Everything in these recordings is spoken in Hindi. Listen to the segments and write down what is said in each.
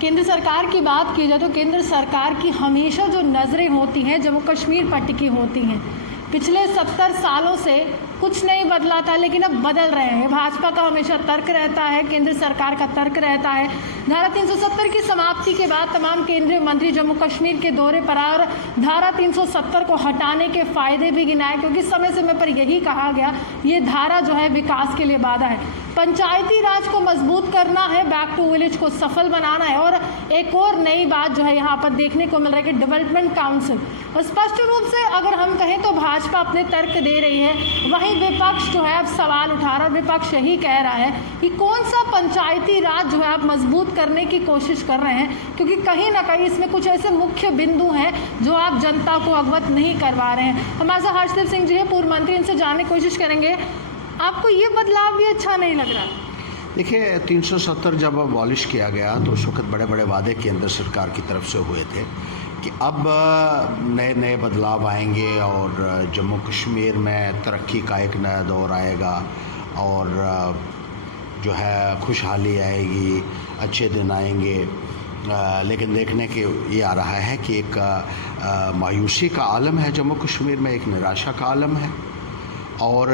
केंद्र सरकार की बात की जाए तो केंद्र सरकार की हमेशा जो नज़रें होती हैं जम्मू कश्मीर पर टिकी होती हैं। पिछले 70 सालों से कुछ नहीं बदला था, लेकिन अब बदल रहे हैं। भाजपा का हमेशा तर्क रहता है, केंद्र सरकार का तर्क रहता है। धारा 370 की समाप्ति के बाद तमाम केंद्रीय मंत्री जम्मू कश्मीर के दौरे पर आए और धारा 370 को हटाने के फायदे भी गिनाए, क्योंकि समय समय पर यही कहा गया ये धारा जो है विकास के लिए बाधा है। पंचायती राज को मजबूत करना है, बैक टू विलेज को सफल बनाना है। और एक और नई बात जो है यहाँ पर देखने को मिल रहा है कि डेवलपमेंट काउंसिल, और स्पष्ट रूप से अगर हम कहें तो भाजपा अपने तर्क दे रही है, वहीं विपक्ष जो है अब सवाल उठा रहा है। विपक्ष यही कह रहा है कि कौन सा पंचायती राज जो है आप मजबूत करने की कोशिश कर रहे हैं, क्योंकि कहीं ना कहीं इसमें कुछ ऐसे मुख्य बिंदु हैं जो आप जनता को अवगत नहीं करवा रहे हैं। हमारे साथ हर्षदीप सिंह जी है, पूर्व मंत्री, इनसे जानने की कोशिश करेंगे। आपको ये बदलाव भी अच्छा नहीं लग रहा? देखिए, 370 जब अबॉलिश किया गया तो उस वक्त बड़े बड़े वादे केंद्र सरकार की तरफ से हुए थे कि अब नए नए बदलाव आएंगे और जम्मू कश्मीर में तरक्की का एक नया दौर आएगा और जो है खुशहाली आएगी, अच्छे दिन आएंगे। लेकिन देखने के ये आ रहा है कि एक मायूसी का आलम है जम्मू कश्मीर में, एक निराशा का आलम है और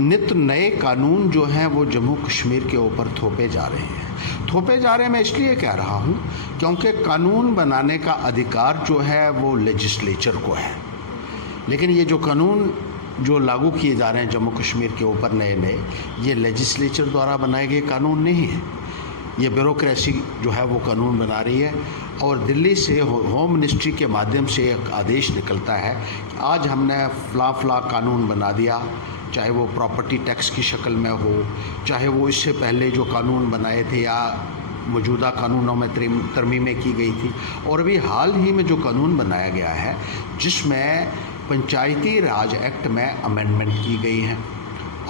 नित नए कानून जो हैं वो जम्मू कश्मीर के ऊपर थोपे जा रहे हैं। थोपे जा रहे हैं, मैं इसलिए कह रहा हूँ क्योंकि कानून बनाने का अधिकार जो है वो लेजिस्लेचर को है, लेकिन ये जो कानून जो लागू किए जा रहे हैं जम्मू कश्मीर के ऊपर नए नए, ये लेजिस्लेचर द्वारा बनाए गए कानून नहीं है। ये ब्यूरोक्रेसी जो है वो कानून बना रही है और दिल्ली से होम मिनिस्ट्री के माध्यम से एक आदेश निकलता है कि आज हमने फला कानून बना दिया, चाहे वो प्रॉपर्टी टैक्स की शक्ल में हो, चाहे वो इससे पहले जो कानून बनाए थे या मौजूदा कानूनों में तरमीमें की गई थी, और अभी हाल ही में जो कानून बनाया गया है जिसमें पंचायती राज एक्ट में अमेंडमेंट की गई है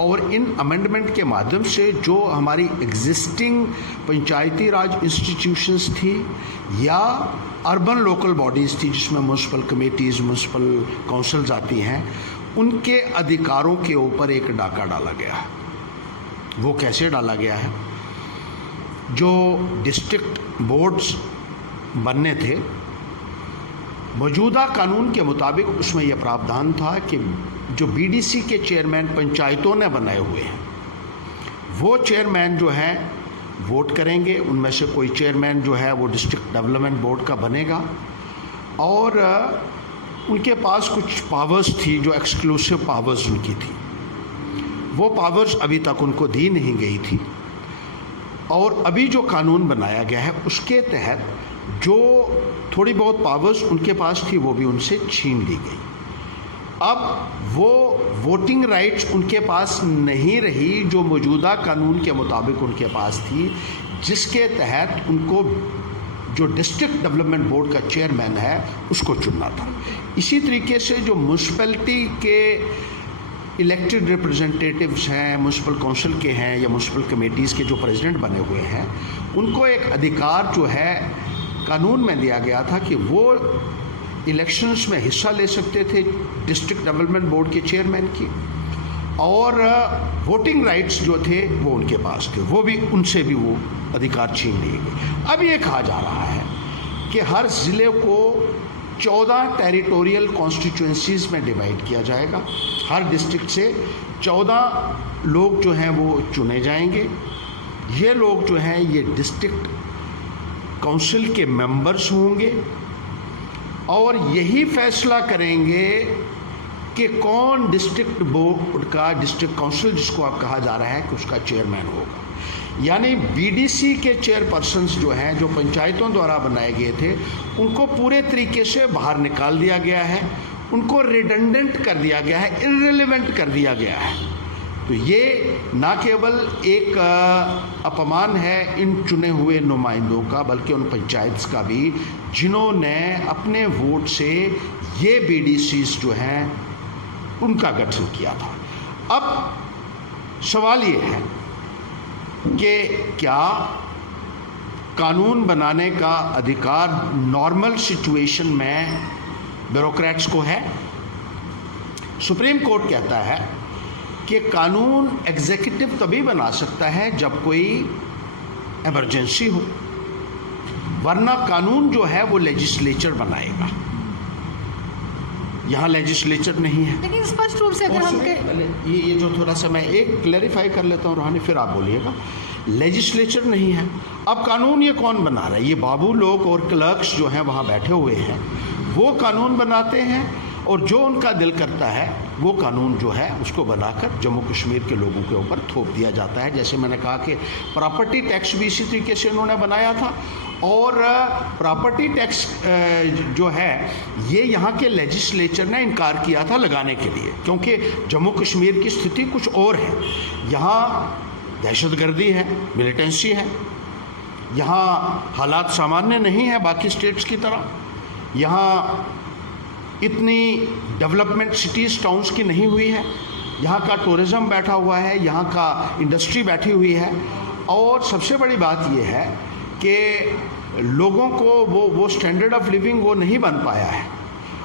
और इन अमेंडमेंट के माध्यम से जो हमारी एग्जिस्टिंग पंचायती राज इंस्टीट्यूशंस थी या अर्बन लोकल बॉडीज़ थी जिसमें म्यूनसिपल कमेटीज़, म्यूनसिपल काउंसिल्स आती हैं, उनके अधिकारों के ऊपर एक डाका डाला गया है। वो कैसे डाला गया है? जो डिस्ट्रिक्ट बोर्ड्स बनने थे, मौजूदा कानून के मुताबिक उसमें यह प्रावधान था कि जो बीडीसी के चेयरमैन पंचायतों ने बनाए हुए हैं, वो चेयरमैन जो है वोट करेंगे, उनमें से कोई चेयरमैन जो है वो डिस्ट्रिक्ट डेवलपमेंट बोर्ड का बनेगा और उनके पास कुछ पावर्स थी जो एक्सक्लूसिव पावर्स उनकी थी। वो पावर्स अभी तक उनको दी नहीं गई थी और अभी जो कानून बनाया गया है उसके तहत जो थोड़ी बहुत पावर्स उनके पास थी वो भी उनसे छीन ली गई। अब वो वोटिंग राइट्स उनके पास नहीं रही जो मौजूदा कानून के मुताबिक उनके पास थी, जिसके तहत उनको जो डिस्ट्रिक्ट डेवलपमेंट बोर्ड का चेयरमैन है उसको चुनना था। इसी तरीके से जो म्यूनसिपैलिटी के इलेक्टेड रिप्रेजेंटेटिव्स हैं, म्यूनसिपल काउंसिल के हैं या म्यूनसिपल कमेटीज़ के जो प्रेसिडेंट बने हुए हैं, उनको एक अधिकार जो है कानून में दिया गया था कि वो इलेक्शंस में हिस्सा ले सकते थे डिस्ट्रिक्ट डेवलपमेंट बोर्ड के चेयरमैन की, और वोटिंग राइट्स जो थे वो उनके पास थे, वो भी उनसे भी वो अधिकार छीन लिए गए। अब ये कहा जा रहा है कि हर ज़िले को 14 टेरिटोरियल कॉन्स्टिट्यूएंसीज़ में डिवाइड किया जाएगा। हर डिस्ट्रिक्ट से 14 लोग जो हैं वो चुने जाएंगे। ये लोग जो हैं ये डिस्ट्रिक्ट काउंसिल के मेंबर्स होंगे और यही फैसला करेंगे कि कौन डिस्ट्रिक्ट बोर्ड का, डिस्ट्रिक्ट काउंसिल जिसको आप कहा जा रहा है कि उसका चेयरमैन होगा। यानी बीडीसी के चेयरपर्सन्स जो हैं, जो पंचायतों द्वारा बनाए गए थे, उनको पूरे तरीके से बाहर निकाल दिया गया है, उनको रिडंडेंट कर दिया गया है, इर्रेलेवेंट कर दिया गया है। तो ये ना केवल एक अपमान है इन चुने हुए नुमाइंदों का, बल्कि उन पंचायत का भी जिन्होंने अपने वोट से ये बीडीसीज जो हैं उनका गठन किया था। अब सवाल ये है कि क्या कानून बनाने का अधिकार नॉर्मल सिचुएशन में ब्यूरोक्रेट्स को है? सुप्रीम कोर्ट कहता है कि कानून एग्जीक्यूटिव तभी बना सकता है जब कोई इमरजेंसी हो, वरना कानून जो है वो लेजिस्लेचर बनाएगा। यहाँ लेजिस्लेचर नहीं है। लेकिन स्पष्ट रूप से अगर हम ये जो थोड़ा सा मैं एक क्लैरिफाई कर लेता हूँ रूहानी, फिर आप बोलिएगा। लेजिस्लेचर नहीं है। अब कानून ये कौन बना रहा है? ये बाबू लोग और क्लर्क्स जो हैं वहाँ बैठे हुए हैं, वो कानून बनाते हैं और जो उनका दिल करता है वो कानून जो है उसको बनाकर जम्मू कश्मीर के लोगों के ऊपर थोप दिया जाता है। जैसे मैंने कहा कि प्रॉपर्टी टैक्स भी इसी तरीके से इन्होंने बनाया था, और प्रॉपर्टी टैक्स जो है ये यहाँ के लेजिस्लेचर ने इनकार किया था लगाने के लिए, क्योंकि जम्मू कश्मीर की स्थिति कुछ और है। यहाँ दहशतगर्दी है, मिलिटेंसी है, यहाँ हालात सामान्य नहीं है बाकी स्टेट्स की तरह। यहाँ इतनी डेवलपमेंट सिटीज़ टाउन्स की नहीं हुई है। यहाँ का टूरिज़्म बैठा हुआ है, यहाँ का इंडस्ट्री बैठी हुई है, और सबसे बड़ी बात ये है कि लोगों को वो स्टैंडर्ड ऑफ लिविंग वो नहीं बन पाया है,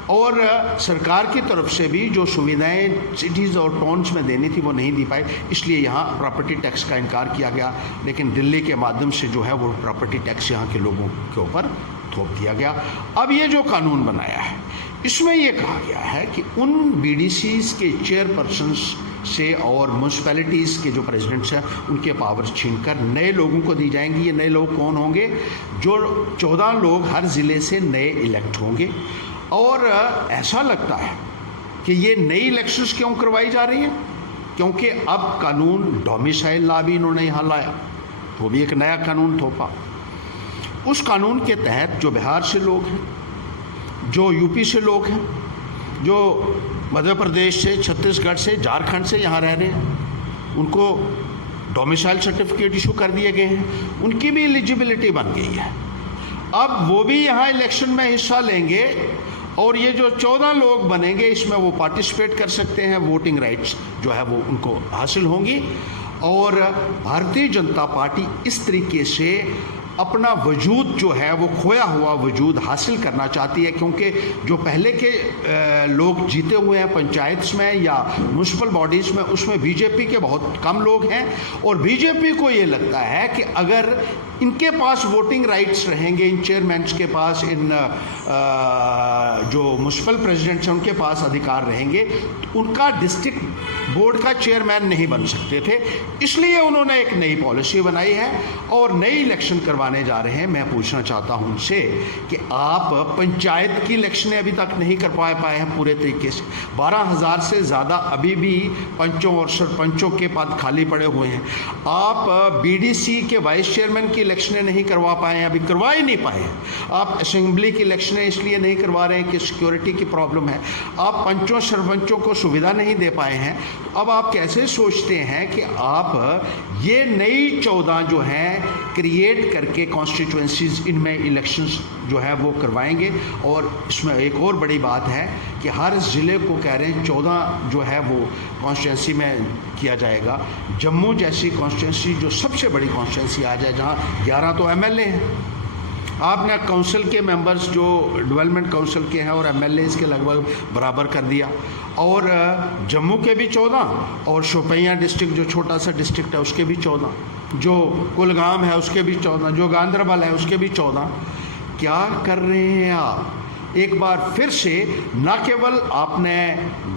और सरकार की तरफ से भी जो सुविधाएं सिटीज़ और टाउन्स में देनी थी वो नहीं दी पाई, इसलिए यहाँ प्रॉपर्टी टैक्स का इनकार किया गया। लेकिन दिल्ली के माध्यम से जो है वो प्रॉपर्टी टैक्स यहाँ के लोगों के ऊपर थोप दिया गया। अब ये जो कानून बनाया है इसमें ये कहा गया है कि उन BDCs के चेयरपर्सन्स से और म्यूनसिपैलिटीज़ के जो प्रेसिडेंट्स हैं उनके पावर्स छीनकर नए लोगों को दी जाएंगी। ये नए लोग कौन होंगे? जो 14 लोग हर ज़िले से नए इलेक्ट होंगे। और ऐसा लगता है कि ये नई इलेक्शंस क्यों करवाई जा रही हैं? क्योंकि अब कानून डोमिसाइल लॉ भी इन्होंने यहाँ लाया, वो भी एक नया कानून थोपा। उस कानून के तहत जो बिहार से लोग हैं, जो यूपी से लोग हैं, जो मध्य प्रदेश से, छत्तीसगढ़ से, झारखंड से यहाँ रह रहे हैं, उनको डोमिसाइल सर्टिफिकेट इशू कर दिए गए हैं, उनकी भी एलिजिबिलिटी बन गई है। अब वो भी यहाँ इलेक्शन में हिस्सा लेंगे, और ये जो 14 लोग बनेंगे इसमें वो पार्टिसिपेट कर सकते हैं, वोटिंग राइट्स जो है वो उनको हासिल होंगी। और भारतीय जनता पार्टी इस तरीके से अपना वजूद जो है वो खोया हुआ वजूद हासिल करना चाहती है, क्योंकि जो पहले के लोग जीते हुए हैं पंचायत्स में या म्यूनसिपल बॉडीज़ में, उसमें बीजेपी के बहुत कम लोग हैं, और बीजेपी को ये लगता है कि अगर इनके पास वोटिंग राइट्स रहेंगे, इन चेयरमैन्स के पास, इन जो म्यूनसिपल प्रेसिडेंट्स हैं उनके पास अधिकार रहेंगे, तो उनका डिस्ट्रिक्ट बोर्ड का चेयरमैन नहीं बन सकते थे। इसलिए उन्होंने एक नई पॉलिसी बनाई है और नई इलेक्शन करवाने जा रहे हैं। मैं पूछना चाहता हूं उनसे कि आप पंचायत की इलेक्शनें अभी तक नहीं कर पाए हैं पूरे तरीके से। 12,000 से ज़्यादा अभी भी पंचों और सरपंचों के पद खाली पड़े हुए हैं। आप BDC के वाइस चेयरमैन की इलेक्शनें नहीं करवा पाए हैं, अभी करवा ही नहीं पाए हैं। आप असेंबली की इलेक्शनें इसलिए नहीं करवा रहे हैं कि सिक्योरिटी की प्रॉब्लम है। आप पंचों सरपंचों को सुविधा नहीं दे पाए हैं। तो अब आप कैसे सोचते हैं कि आप ये नई 14 जो हैं क्रिएट करके कॉन्स्टिट्यूएंसीज, इनमें इलेक्शंस जो है वो करवाएंगे? और इसमें एक और बड़ी बात है कि हर ज़िले को कह रहे हैं 14 जो है वो कॉन्स्टिट्यूंसी में किया जाएगा। जम्मू जैसी कॉन्स्टिट्यूंसी जो सबसे बड़ी कॉन्स्टिट्यूंसी आ जाए, जहाँ 11 तो MLA हैं, आपने काउंसिल के मेंबर्स जो डेवलपमेंट काउंसिल के हैं और MLAs के लगभग बराबर कर दिया, और जम्मू के भी 14, और शोपियां डिस्ट्रिक्ट जो छोटा सा डिस्ट्रिक्ट है उसके भी 14, जो कुलगाम है उसके भी 14, जो गांदरबल है उसके भी 14। क्या कर रहे हैं आप? एक बार फिर से न केवल आपने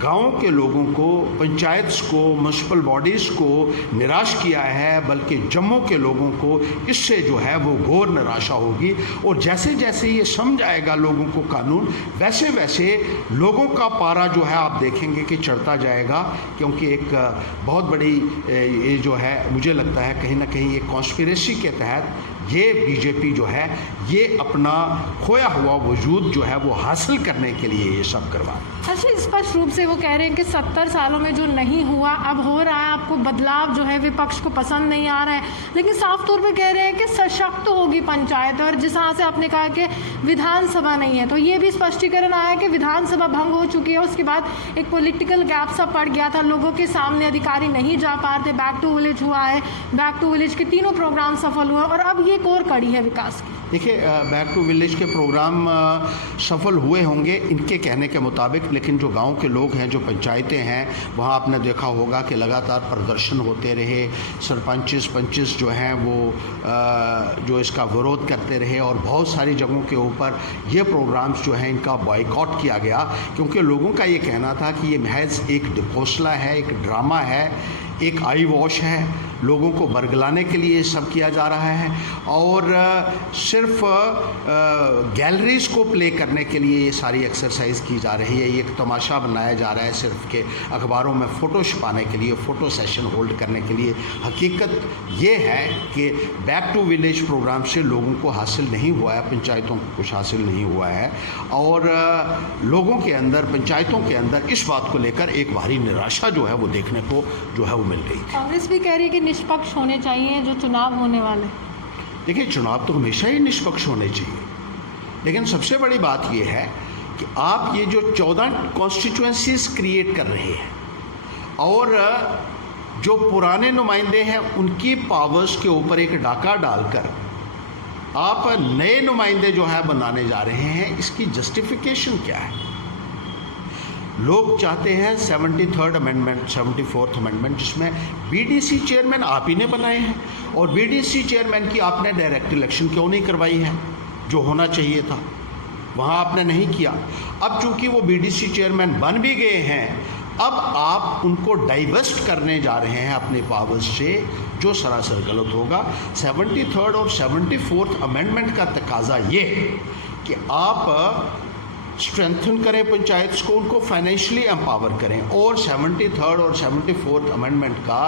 गांव के लोगों को, पंचायत्स को, म्यूनसिपल बॉडीज़ को निराश किया है, बल्कि जम्मू के लोगों को इससे जो है वो घोर निराशा होगी। और जैसे जैसे ये समझ आएगा लोगों को कानून, वैसे वैसे लोगों का पारा जो है आप देखेंगे कि चढ़ता जाएगा। क्योंकि एक बहुत बड़ी ये जो है, मुझे लगता है कहीं ना कहीं एक कॉन्स्पिरेसी के तहत ये बीजेपी जो है ये अपना खोया हुआ वजूद जो है वो हासिल करने के लिए ये सब करवा। अच्छा, स्पष्ट रूप से वो कह रहे हैं कि 70 सालों में जो नहीं हुआ अब हो रहा है, आपको बदलाव जो है विपक्ष को पसंद नहीं आ रहा है, लेकिन साफ तौर पे कह रहे हैं कि सशक्त होगी पंचायत। और जिस तरह से आपने कहा कि विधानसभा नहीं है, तो ये भी स्पष्टीकरण आया कि विधानसभा भंग हो चुकी है। उसके बाद एक पॉलिटिकल गैप सा पड़ गया था, लोगों के सामने अधिकारी नहीं जा पा रहे थे। बैक टू विलेज हुआ है, बैक टू विलेज के तीनों प्रोग्राम सफल हुए, और अब की एक और कड़ी है विकास की। देखिए, बैक टू विलेज के प्रोग्राम सफल हुए होंगे इनके कहने के मुताबिक, लेकिन जो गांव के लोग हैं, जो पंचायतें हैं, वहाँ आपने देखा होगा कि लगातार प्रदर्शन होते रहे, सरपंच पंचिस जो हैं वो जो इसका विरोध करते रहे और बहुत सारी जगहों के ऊपर ये प्रोग्राम्स जो हैं इनका बॉयकॉट किया गया, क्योंकि लोगों का ये कहना था कि ये महज एक डिपोसला है, एक ड्रामा है, एक आई वॉश है, लोगों को बरगलाने के लिए सब किया जा रहा है और सिर्फ गैलरीज को प्ले करने के लिए ये सारी एक्सरसाइज की जा रही है। ये एक तमाशा बनाया जा रहा है सिर्फ के अखबारों में फ़ोटो छुपाने के लिए, फ़ोटो सेशन होल्ड करने के लिए। हकीकत ये है कि बैक टू विलेज प्रोग्राम से लोगों को हासिल नहीं हुआ है, पंचायतों को कुछ हासिल नहीं हुआ है और लोगों के अंदर, पंचायतों के अंदर इस बात को लेकर एक भारी निराशा जो है वो देखने को जो है वो मिल रही है। कांग्रेस भी कह रही है कि निष्पक्ष होने चाहिए जो चुनाव होने वाले। देखिए, चुनाव तो हमेशा ही निष्पक्ष होने चाहिए, लेकिन सबसे बड़ी बात यह है कि आप ये जो 14 कॉन्स्टिट्यूएंसीज क्रिएट कर रहे हैं और जो पुराने नुमाइंदे हैं उनकी पावर्स के ऊपर एक डाका डालकर आप नए नुमाइंदे जो है बनाने जा रहे हैं, इसकी जस्टिफिकेशन क्या है? लोग चाहते हैं 73rd अमेंडमेंट, 74th अमेंडमेंट, जिसमें बीडीसी चेयरमैन आप ही ने बनाए हैं और बीडीसी चेयरमैन की आपने डायरेक्ट इलेक्शन क्यों नहीं करवाई है, जो होना चाहिए था, वहाँ आपने नहीं किया। अब चूंकि वो बीडीसी चेयरमैन बन भी गए हैं, अब आप उनको डाइवर्स्ट करने जा रहे हैं अपने पावर्स से, जो सरासर गलत होगा। 73rd और 74th अमेंडमेंट का तकाजा ये कि आप स्ट्रेंथन करें पंचायत्स को, उनको फाइनेंशियली एम्पावर करें और 73rd और 74th अमेंडमेंट का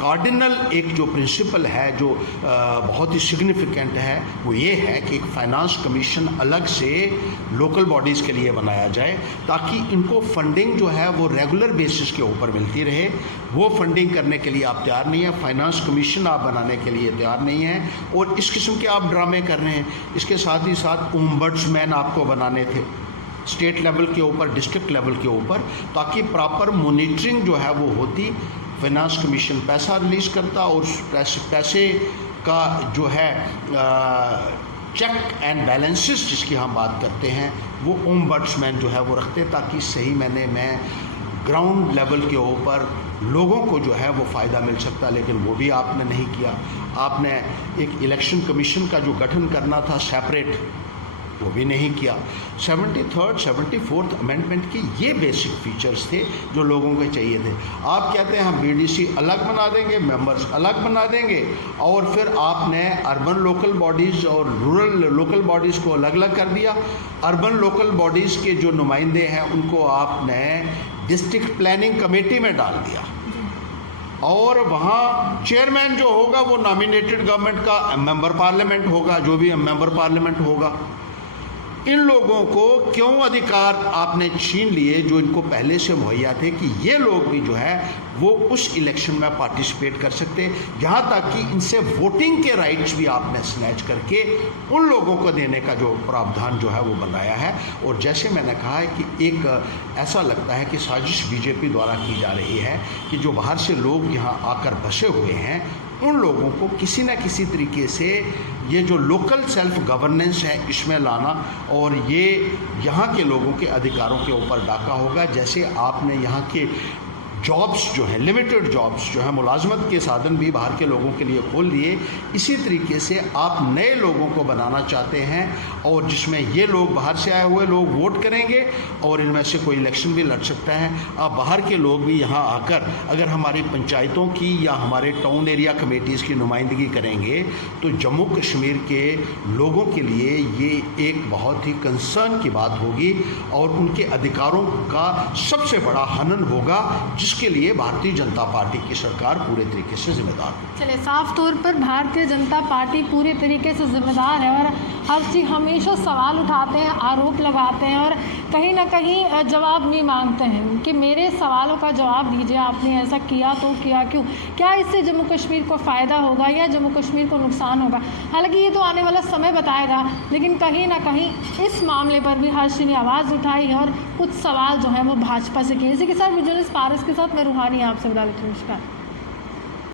कार्डिनल एक जो प्रिंसिपल है, जो बहुत ही सिग्निफिकेंट है, वो ये है कि एक फाइनेंस कमीशन अलग से लोकल बॉडीज़ के लिए बनाया जाए ताकि इनको फंडिंग जो है वो रेगुलर बेसिस के ऊपर मिलती रहे। वो फंडिंग करने के लिए आप तैयार नहीं है, फाइनेंस कमीशन आप बनाने के लिए तैयार नहीं हैं और इस किस्म के आप ड्रामे कर रहे हैं। इसके साथ ही साथ ओम्बड्समैन आपको बनाने थे स्टेट लेवल के ऊपर, डिस्ट्रिक्ट लेवल के ऊपर, ताकि प्रॉपर मॉनिटरिंग जो है वो होती। फाइनेंस कमीशन पैसा रिलीज़ करता और पैसे का जो है चेक एंड बैलेंसेस जिसकी हम बात करते हैं वो ओम्बड्समैन जो है वो रखते, ताकि सही मैंने में ग्राउंड लेवल के ऊपर लोगों को जो है वो फ़ायदा मिल सकता। लेकिन वो भी आपने नहीं किया। आपने एक इलेक्शन कमीशन का जो गठन करना था सेपरेट, वो भी नहीं किया। 73rd 74th अमेंडमेंट की ये बेसिक फीचर्स थे जो लोगों को चाहिए थे। आप कहते हैं हम बीडीसी अलग बना देंगे, मेंबर्स अलग बना देंगे और फिर आपने अर्बन लोकल बॉडीज़ और रूरल लोकल बॉडीज़ को अलग अलग कर दिया। अर्बन लोकल बॉडीज़ के जो नुमाइंदे हैं उनको आपने डिस्ट्रिक्ट प्लानिंग कमेटी में डाल दिया और वहाँ चेयरमैन जो होगा वो नॉमिनेटेड गवर्नमेंट का मेंबर पार्लियामेंट होगा, जो भी मेंबर पार्लियामेंट होगा। इन लोगों को क्यों अधिकार आपने छीन लिए जो इनको पहले से मुहैया थे कि ये लोग भी जो है वो उस इलेक्शन में पार्टिसिपेट कर सकते, यहाँ तक कि इनसे वोटिंग के राइट्स भी आपने स्नैच करके उन लोगों को देने का जो प्रावधान जो है वो बनाया है। और जैसे मैंने कहा है कि एक ऐसा लगता है कि साजिश बीजेपी द्वारा की जा रही है कि जो बाहर से लोग यहाँ आकर बसे हुए हैं उन लोगों को किसी न किसी तरीके से ये जो लोकल सेल्फ गवर्नेंस है इसमें लाना और ये यहाँ के लोगों के अधिकारों के ऊपर डाका होगा। जैसे आपने यहाँ के जॉब्स जो हैं, लिमिटेड जॉब्स जो हैं, मुलाजमत के साधन भी बाहर के लोगों के लिए खोल दिए, इसी तरीके से आप नए लोगों को बनाना चाहते हैं और जिसमें ये लोग बाहर से आए हुए लोग वोट करेंगे और इनमें से कोई इलेक्शन भी लड़ सकता है। आप बाहर के लोग भी यहाँ आकर अगर हमारी पंचायतों की या हमारे टाउन एरिया कमेटीज़ की नुमाइंदगी करेंगे तो जम्मू कश्मीर के लोगों के लिए ये एक बहुत ही कंसर्न की बात होगी और उनके अधिकारों का सबसे बड़ा हनन होगा, जिसके लिए भारतीय जनता पार्टी की सरकार पूरे तरीके से जिम्मेदार है। चलिए, साफ तौर पर भारतीय जनता पार्टी पूरे तरीके से जिम्मेदार है और हर चीज़ हमेशा सवाल उठाते हैं, आरोप लगाते हैं और कहीं ना कहीं जवाब नहीं मांगते हैं कि मेरे सवालों का जवाब दीजिए, आपने ऐसा किया तो किया क्यों, क्या इससे जम्मू कश्मीर को फ़ायदा होगा या जम्मू कश्मीर को नुकसान होगा। हालांकि ये तो आने वाला समय बताएगा, लेकिन कहीं ना कहीं इस मामले पर भी हर्ष ने आवाज़ उठाई और कुछ सवाल जो है वो भाजपा से किए। इसी के साथ जर्नलिस्ट पारस के साथ मैं रूहानी आपसे बता देती हूँ। नमस्कार।